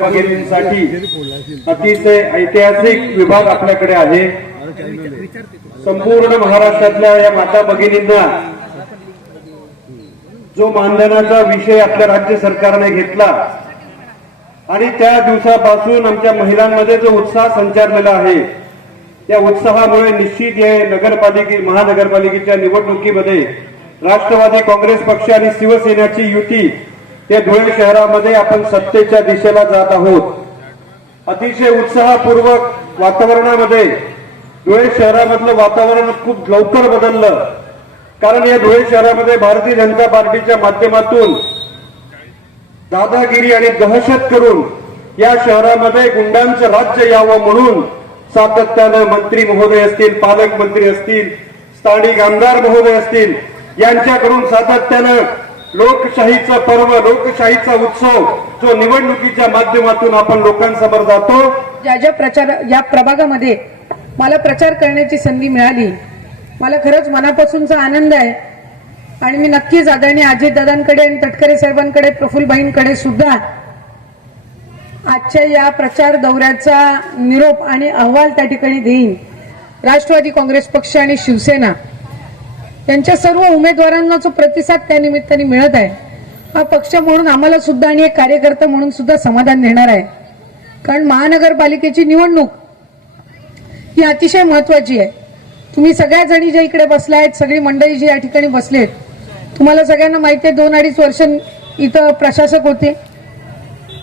भगिनींसाठी अतिशय ऐतिहासिक विभाग आपल्याकडे आहे। संपूर्ण महाराष्ट्रातल्या या माता भगिनींना जो मानधनाचा विषय आपल्या राज्य सरकारने घेतला आणि त्या दिवसापासून आमच्या महिलांमध्ये जो उत्साह संचारलेला आहे, त्या उत्साहामुळे निश्चित हे महानगरपालिकेच्या निवडणुकीमध्ये राष्ट्रवादी काँग्रेस पक्ष आणि शिवसेनेची युती या धुळे शहरामध्ये आपण सत्तेच्या दिशेला जात आहोत। अतिशय उत्साहपूर्वक वातावरणामध्ये धुळे शहरामधलं वातावरण खूप लवकर बदललं, कारण या धुळे शहरामध्ये भारतीय जनता पार्टीच्या माध्यमातून दादागिरी आणि दहशत करून या शहरामध्ये गुंडांचं राज्य यावं म्हणून सातत्यानं मंत्री महोदय असतील, पालकमंत्री असतील, स्थानिक आमदार महोदय असतील, यांच्याकडून सातत्यानं लोकशाहीचा पर्व, लोकशाहीचा उत्सव जो निवडणुकीच्या माध्यमातून आपण लोकांसमोर जातो। या प्रभागामध्ये मला प्रचार करण्याची संधी मिळाली, मला खरंच मनापासूनचा आनंद आहे आणि मी नक्कीच आदरणीय अजितदादांकडे आणि तटकरे साहेबांकडे, प्रफुल्लभाईंकडे सुद्धा आजच्या या प्रचार दौऱ्याचा निरोप आणि अहवाल त्या ठिकाणी देईन। राष्ट्रवादी काँग्रेस पक्ष आणि शिवसेना यांच्या सर्व उमेदवारांना जो प्रतिसाद त्या निमित्ताने मिळत आहे, हा पक्ष म्हणून आम्हाला सुद्धा आणि एक कार्यकर्ता म्हणून सुद्धा समाधान देणार आहे। कारण महानगरपालिकेची निवडणूक ही अतिशय महत्वाची आहे। तुम्ही सगळ्या जणी ज्या इकडे बसल्या आहेत, सगळी मंडळी जी या ठिकाणी बसलेत, तुम्हाला सगळ्यांना माहिती आहे 2-2.5 वर्ष इथं प्रशासक होते।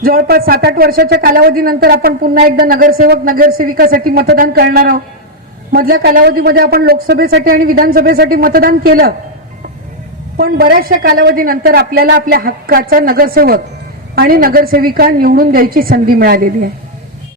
जवळपास 7-8 वर्षाच्या कालावधीनंतर आपण पुन्हा एकदा नगरसेवक नगरसेविकासाठी मतदान करणार आहोत। मधल्या कालावधीमध्ये आपण लोकसभेसाठी आणि विधानसभेसाठी मतदान केलं, पण बऱ्याचशा कालावधीनंतर आपल्याला आपल्या हक्काचा नगरसेवक आणि नगरसेविका निवडून द्यायची संधी मिळालेली आहे।